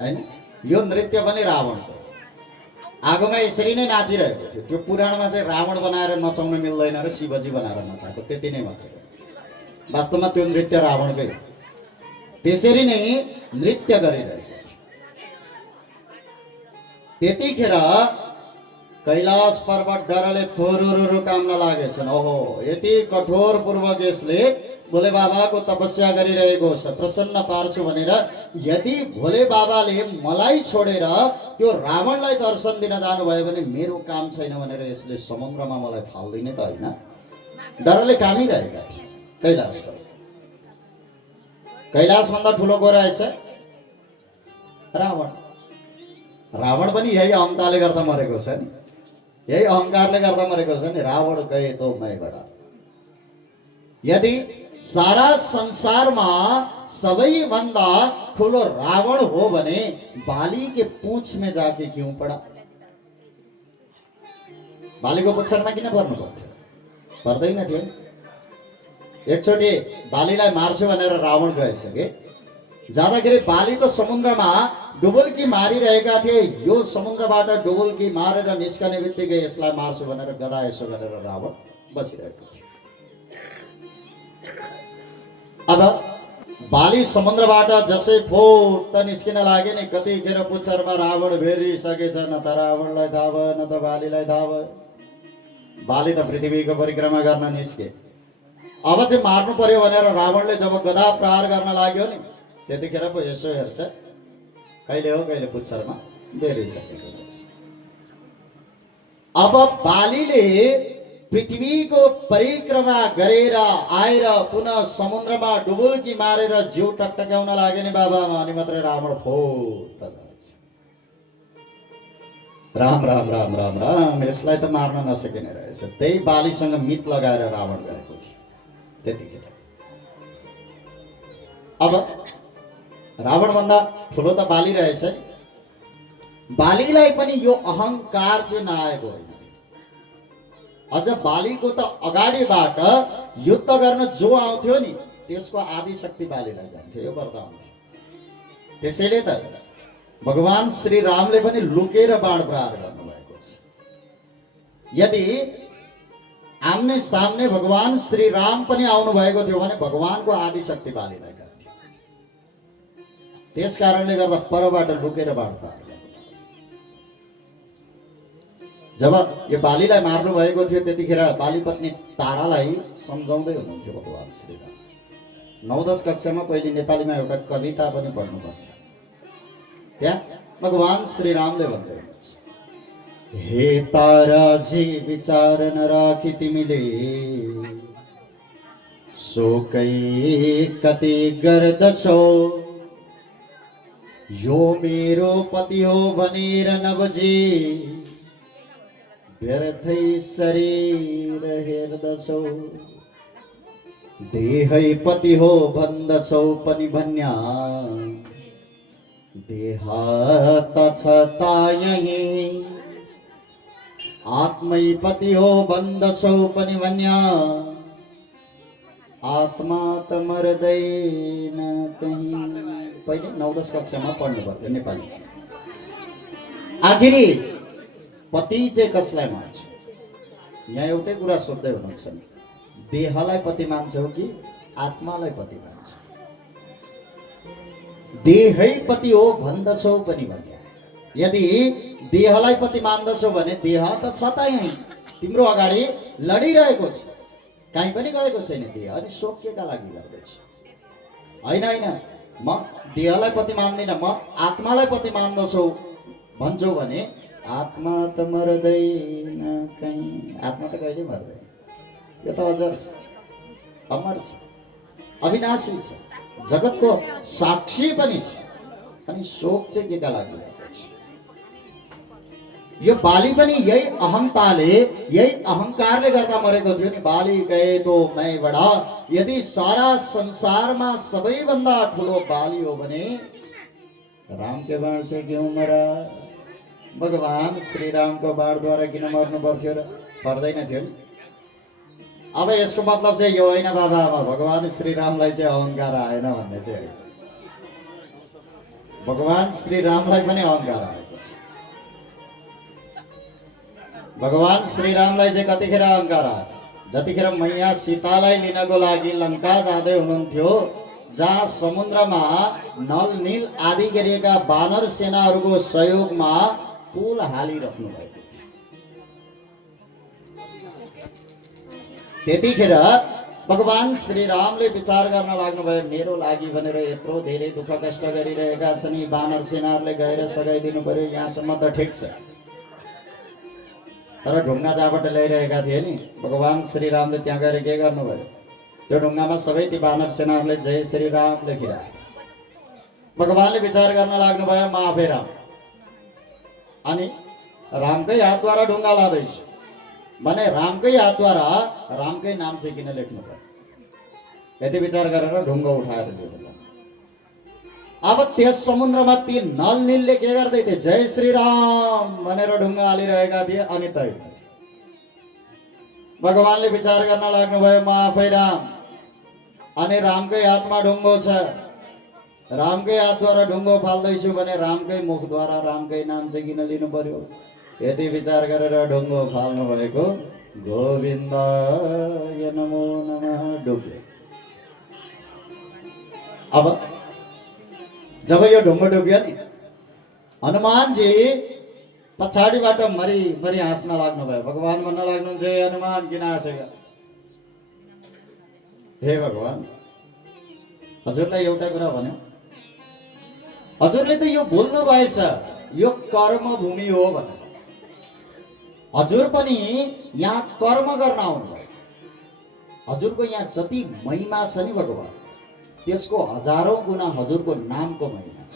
हैन? यो नृत्य पनि रावणको। आगोमा यसरी नै नाचिरहेको थियो। त्यो पुराणमा चाहिँ रावण बनाएर नचाउन मिल्दैन र शिवजी बनाएर नचाएको, त्यति नै मात्र हो। वास्तवमा त्यो नृत्य रावणकै हो। त्यसरी नै नृत्य गरिरहेको थियो। त्यतिखेर कैलाश पर्वत डरले थोरुरु काम्न लागेछन्। ओहो, यति कठोर पूर्वक यसले भोले बाबाको तपस्या गरिरहेको छ, प्रसन्न पार्छु भनेर। यदि भोले बाबाले मलाई छोडेर त्यो रावणलाई दर्शन दिन जानुभयो भने मेरो काम छैन भनेर यसले समुद्रमा मलाई फाल्दिने त होइन। डरले कामिरहेका थिए कैलाश पर्वत। कैलाशभन्दा ठुलो को रहेछ? रावण। रावण पनि यही अहंताले गर्दा मरेको छ नि, यही अहंकारले गर्दा मरेको छ नि। रावण गए तो मैं बड़ा। यदि सारा संसारमा सबैभन्दा ठुलो रावण हो भने बाली के पूंछ में जाके क्यों पड़ा? बालीको पुच्छरमा किन पर्नु पर्थ्यो? पर्दैन थियो। एकचोटि बालीलाई मार्छु भनेर रावण गएछ कि जाँदाखेरि बाली त समुद्रमा डुबुल्की मारिरहेका थिए। यो समुद्रबाट डुबुल्की मारेर निस्कने बित्तिकै यसलाई मार्छु भनेर गदा यसो गरेर रावण बसिरहेको थियो। अब बाली समुद्रबाट जसै फुट निस्किन लागे नि कतिखेर पुच्छरमा रावण भेरिसकेछ। न त रावणलाई थाहा भयो न त बालीलाई थाहा भयो। बाली त पृथ्वीको परिक्रमा गर्न निस्के। अब चाहिँ मार्नु पर्यो भनेर रावणले जब गदा प्रहार गर्न लाग्यो नि त्यतिखेर पो यसो हेर्छ कहिले हो कहिले पुच्छरमा भेरिसकेको रहेछ। अब बालीले पृथ्वीको परिक्रमा गरेर आएर पुनः समुद्रमा डुबुल्की मारेर जिउ टकटकाउन लागे नि बाबामा अनि मात्रै रावण फोत राम राम राम राम राम यसलाई त मार्न नसकिने रहेछ। त्यही बालीसँग मित लगाएर रावण गएको थियो त्यतिखेर। अब रावण भन्दा ठुलो त बाली रहेछ। बालीलाई पनि यो अहंकार चाहिँ नआएको होइन। अझ बालीको त अगाडिबाट युद्ध गर्न जो आउँथ्यो नि त्यसको आदि शक्ति बालीलाई जान्थ्यो, यो वरदान थियो। त्यसैले त भगवान श्री रामले पनि लुकेर बाण प्रहार गर्नुभएको छ। यदि आम्ने सामने भगवान श्री राम पनि आउनु भएको थियो भने भगवानको आदि शक्ति बालीलाई जान्थ्यो। त्यस कारणले गर्दा परबाट लुकेर बाण प्रहार गर्नुभएको छ। जब यो बालीलाई मार्नु भएको थियो त्यतिखेर बाली पत्नी तारालाई सम्झाउँदै हुनुहुन्थ्यो भगवान श्री राम। 9-10 कक्षामा पहिले नेपालीमा एउटा कविता पनि पढ्नु पर्थ्यो। त्यहाँ भगवान श्री रामले भन्दै हुनुहुन्छ, हे ताराजी विचार नराखी तिमीले शोकै कति गर्दछौ। यो मेरो पति हो भनेर नबुझी व्यर्थै शरीर हेर्दछौ। देहै पति हो भन्दछौ पनि भन्या देह त छ त यही। आत्मै पति हो भन्दछौ पनि भन्या आत्मा त मर्दैन कहीँ। पहिले 9-10 कक्षामा पढ्नु पर्थ्यो नेपाली। आखिरी पति चाहिँ कसलाई मान्छ? यहाँ एउटै कुरा सोध्दै हुनुहुन्छ नि, देहलाई पति मान्छौ कि आत्मालाई पति मान्छौ? देहै पति हो भन्दछौ पनि भन्या। यदि देहलाई पति मान्दछौ भने देह त छ त यहीँ तिम्रो अगाडि लडिरहेको छ, कहीँ पनि गएको छैन देह। अनि शोक केका लागि गर्दैछ? होइन होइन, म देहलाई पति मान्दिनँ, म आत्मालाई पति मान्दछौ भन्छौ भने आत्मा त मर्दैन कहीँ। आत्मा त कहिले मर्दैन, यो त अजर छ, अमर छ, अविनाशी छ, जगतको साक्षी पनि छ। अनि शोक चाहिँ केका लागि गर्दैछ? यो बाली पनि यही अहमताले यही अहंकारले गर्दा मरेको थियो नि। बाली गए तो मैं बड़ा। यदि सारा संसारमा सबैभन्दा ठुलो बाली हो भने राम के बाण से क्यों मरा? भगवान श्री राम को बाणद्वारा किन मर्नु पर्थ्यो र? पर्दैन थियो नि। अब यसको मतलब चाहिँ यो होइन बाबा भगवान श्री रामलाई चाहिँ अहंकार आएन भन्ने चाहिँ। भगवान श्री रामलाई पनि अहंकार आएको छ। भगवान श्री रामलाई चाहिँ कतिखेर अहंकार आयो? जतिखेर मैया सीतालाई लिनको लागि लङ्का जाँदै हुनुहुन्थ्यो, जहाँ समुद्रमा नल नील आदि गरिएका बानर सेनाहरूको सहयोगमा पुल हालिराख्नु भएको थियो। त्यतिखेर भगवान श्री रामले विचार गर्न लाग्नुभयो, मेरो लागि भनेर यत्रो धेरै दुःख कष्ट गरिरहेका छन् यी बानर सेनाहरूले गएर सघाइदिनु पर्यो। यहाँसम्म त ठिक छ, तर ढुङ्गा जहाँबाट ल्याइरहेका थिए नि भगवान श्री रामले त्यहाँ गएर के गर्नुभयो? त्यो ढुङ्गामा सबै ती बानर सेनाहरूले जय श्री राम लेखिरहे। भगवानले विचार गर्न लाग्नुभयो, म आफै राम, अनि रामकै हातद्वारा ढुङ्गा लाँदैछु भने रामकै हातद्वारा रामकै नाम चाहिँ किन लेख्नु पर्यो? यति विचार गरेर ढुङ्गा उठाएर दियो। अब त्यस समुद्रमा ती नल नीलले के गर्दै थिए? जय श्री राम भनेर ढुङ्गा हालिरहेका थिए। अनि तै भगवानले विचार गर्न लाग्नुभयो, म आफै राम, अनि रामकै हातमा ढुङ्गो छ, रामकै हातद्वारा ढुङ्गो फाल्दैछु भने रामकै मुखद्वारा रामकै नाम चाहिँ किन लिनु पर्यो? यति विचार गरेर ढुङ्गो फाल्नु भएको गोविन्द नमो नमः डुब्यो। अब जब यो ढुङ्गो डुब्यो नि, हनुमानजी पछाडिबाट मरि मरि हाँस्न लाग्नुभयो। भगवान भन्न लाग्नुहुन्छ, हे हनुमान किन हाँसेका? हे भगवान, हजुरलाई एउटा कुरा भन्यो, हजुरले त यो बोल्नु भएछ यो कर्मभूमि हो भनेर। हजुर पनि यहाँ कर्म गर्न आउनुभयो। हजुरको यहाँ जति महिमा छ नि भगवान, त्यसको हजारौं गुना हजुरको नामको महिमा छ।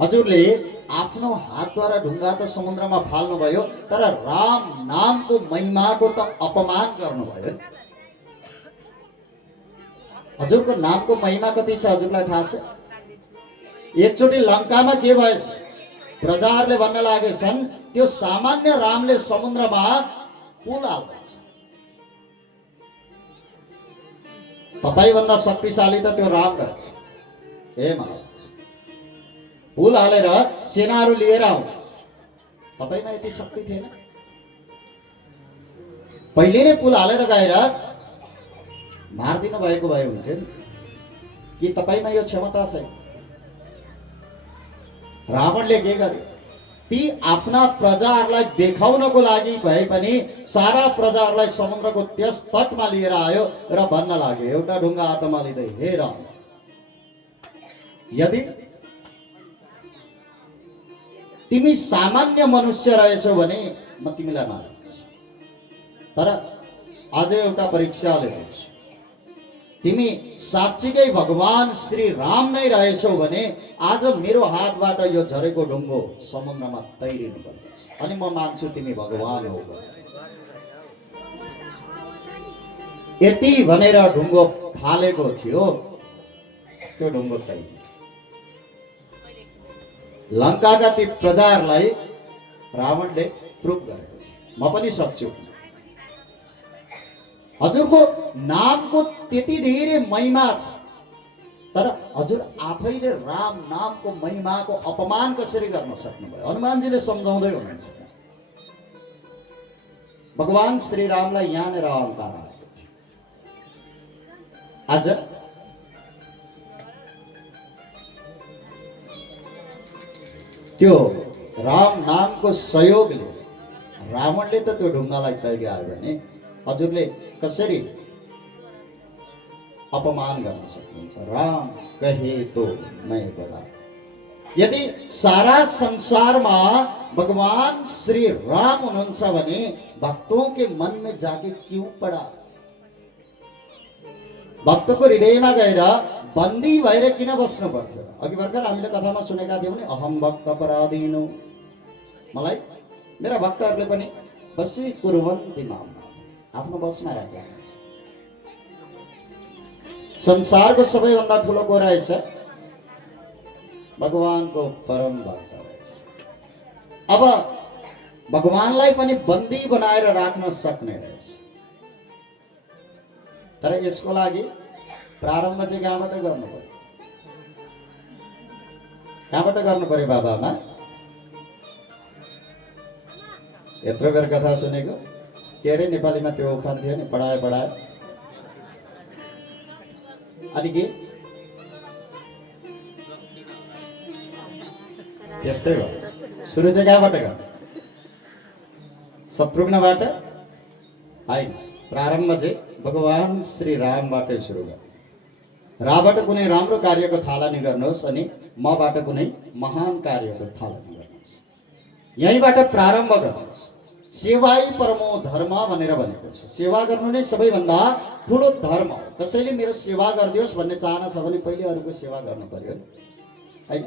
हजुरले आफ्नो हातद्वारा ढुङ्गा त समुद्रमा फाल्नुभयो, तर राम नामको महिमाको त अपमान गर्नुभयो। हजुरको नामको महिमा कति छ हजुरलाई थाहा छ? एकचोटि लङ्कामा के भएछ? प्रजाहरूले भन्न लागेछन् त्यो सामान्य रामले समुद्रमा पुल हाल्दैछ। तपाईभन्दा शक्तिशाली त त्यो राम रहेछ। हे महाराज, पुल हालेर सेनाहरू लिएर आउँदैछ। तपाईमा यति शक्ति थिएन? पहिले नै पुल हालेर गएर मारिदिनु भएको भए हुन्थ्यो नि। कि तपाईमा यो क्षमता छैन? रावणले के गर्यो? ती आफ्ना प्रजाहरूलाई देखाउनको लागि भए पनि सारा प्रजाहरूलाई समुद्रको त्यस तटमा लिएर आयो र भन्न लाग्यो एउटा ढुङ्गा हातमा लिँदै, हे राम, यदि तिमी सामान्य मनुष्य रहेछौ भने म तिमीलाई मार्छु, तर आज एउटा परीक्षा लिन्छु। तिमी साँच्चीकै भगवान श्री राम नै रहेछौ भने आज मेरो हातबाट यो झरेको ढुङ्गो समुद्रमा तैरिनु पर्छ, अनि म मान्छु तिमी भगवान हौ। यति भनेर ढुङ्गो फालेको थियो, त्यो ढुङ्गो तैरियो। लङ्काका ती प्रजाहरूलाई रावणले प्रुफ गरेको, म पनि सक्छु। हजुरको नामको त्यति धेरै महिमा छ, तर हजुर आफैले राम नामको महिमाको अपमान कसरी गर्न सक्नुभयो? हनुमानजीले सम्झाउँदै हुनुहुन्छ। भगवान श्री रामलाई यहाँनिर अहंकार आएको थियो। आज त्यो राम नामको सहयोगले रावणले त त्यो ढुङ्गालाई तैरिहाल्यो भने हजुरले कसरी अपमान गर्न सक्नुहुन्छ? राम कहे तो मैं बोला। यदि सारा संसारमा भगवान श्री राम हुनुहुन्छ भने भक्तों के मन में जाके क्यों पड़ा? भक्तको हृदयमा गएर बन्दी भएर किन बस्नु पर्थ्यो? अघि भर्खर हामीले कथामा सुनेका थियौँ नि, अहम भक्त पराधीनो। मलाई मेरा भक्तहरूले पनि बसी कुर्वन्ति माम, आफ्नो बसमा राखेका छ। संसारको सबैभन्दा ठुलो को रहेछ? भगवानको परम भक्त रहेछ। अब भगवानलाई पनि बन्दी बनाएर राख्न सक्ने रहेछ, तर यसको लागि प्रारम्भ चाहिँ कहाँबाट गर्नु पर्यो? कहाँबाट गर्नु पर्यो बाबामा? यत्रो बेर कथा सुनेको के अरे नेपालीमा त्यो उखान थियो नि, पढाए पढाए अनि के त्यस्तै भयो। सुरु चाहिँ कहाँबाट गर्नु? शत्रुघ्नबाट होइन, प्रारम्भ चाहिँ भगवान श्री रामबाटै सुरु गर्नु। राबाट कुनै राम्रो कार्यको थालनी गर्नुहोस् अनि मबाट कुनै महान कार्यको थालनी गर्नुहोस्। यहीँबाट प्रारम्भ गर्नुहोस्। सेवाई परमो धर्म भनेर भनेको छ। सेवा गर्नु नै सबैभन्दा ठुलो धर्म हो। कसैले मेरो सेवा गरिदियोस् भन्ने चाहना छ भने पहिले अरूको सेवा गर्नु पर्यो हैन?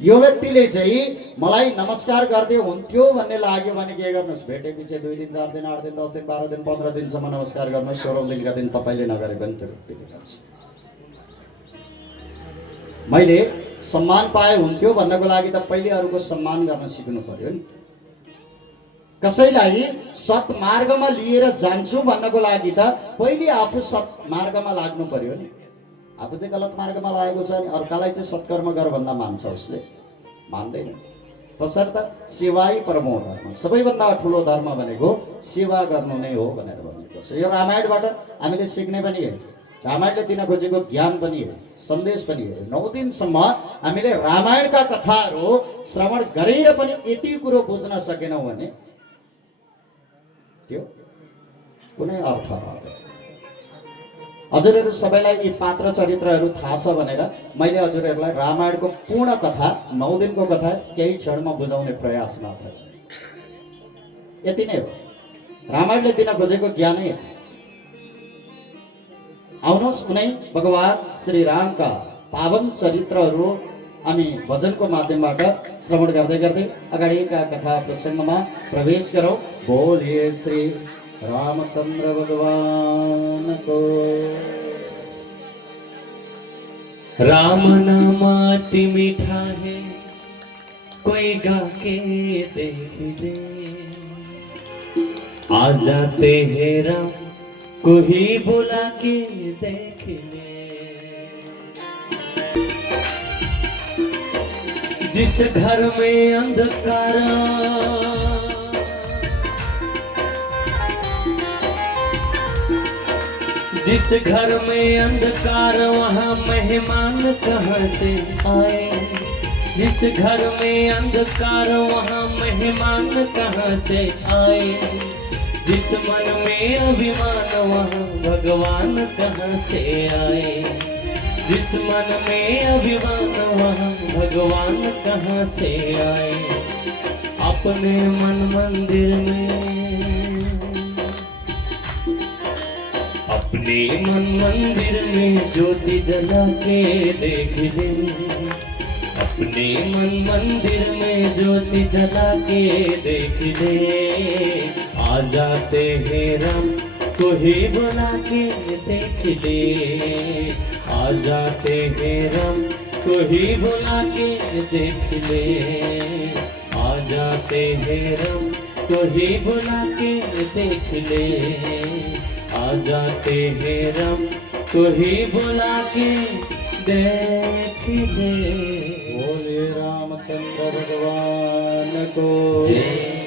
यो व्यक्तिले चाहिँ मलाई नमस्कार गर्दै हुन्थ्यो भन्ने लाग्यो भने के गर्नुहोस्? भेटेपछि 2 दिन 4 दिन 8 दिन 10 दिन 12 दिन 15 दिनसम्म नमस्कार गर्नुहोस्। 16औं दिनका दिन तपाईँले नगरे पनि त्यो व्यक्तिले गर्छ। मैले सम्मान पाए हुन्थ्यो भन्नको लागि त पहिले अरूको सम्मान गर्न सिक्नु पर्यो नि। कसैलाई सत्मार्गमा लिएर जान्छु भन्नको लागि त पहिले आफू सत्मार्गमा लाग्नु पर्यो नि। आफू चाहिँ गलत मार्गमा लागेको छ अनि अर्कालाई चाहिँ सत्कर्म गर भन्दा मान्छ उसले? मान्दैन। तसर्थ सेवाई परमो धर्म, सबैभन्दा ठुलो धर्म भनेको सेवा गर्नु नै हो भनेर भनेको छ। यो रामायणबाट हामीले सिक्ने पनि हो, रामायणले दिन खोजेको ज्ञान पनि हो, सन्देश पनि हो। 9 दिनसम्म हामीले रामायणका कथाहरू श्रवण गरेर पनि यति कुरो बुझ्न सकेनौँ भने त्यो कुनै अर्थ रहँदैन। हजुरहरू सबैलाई यी पात्र चरित्रहरू थाहा छ भनेर मैले हजुरहरूलाई रामायणको पूर्ण कथा 9 दिनको कथा केही क्षणमा बुझाउने प्रयास मात्र गरेँ। यति नै हो रामायणले दिन खोजेको ज्ञानै। आउनुहोस् उनै भगवान श्री रामका पावन चरित्रहरू हामी भजनको माध्यमबाट श्रवण गर्दै गर्दै अगाडिका कथा प्रसङ्गमा प्रवेश गरौँ। बोलिए श्री रामचंद्र भगवान को। राम नाम अति मीठा है, कोई गा के देख ले। आ जाते हैं राम, कोई बुला के देख ले। जिस घर में अंधकार, जिस घर में अंधकार वहाँ मेहमान कहाँ से आए। जिस घर में अंधकार वहाँ मेहमान कहाँ से आए। जिस मन में अभिमान वहाँ भगवान कहाँ से आए। जिस मन में अभिमान वहाँ भगवान कहाँ से आए। अपने मन मंदिर में, अपने मन मंदिर में ज्योति जला के देख ले। अपने मन मंदिर में ज्योति जला के देख ले। आ जाते हैं राम, कोई बुला के देख ले। आ जाते हैं राम, कोई बुला के देख ले। आ जाते हैं राम, कोई बुला के देख ले। आ जाते हैं राम, कोई बुला के देख ले। बोले रामचंद्र भगवान को। जय।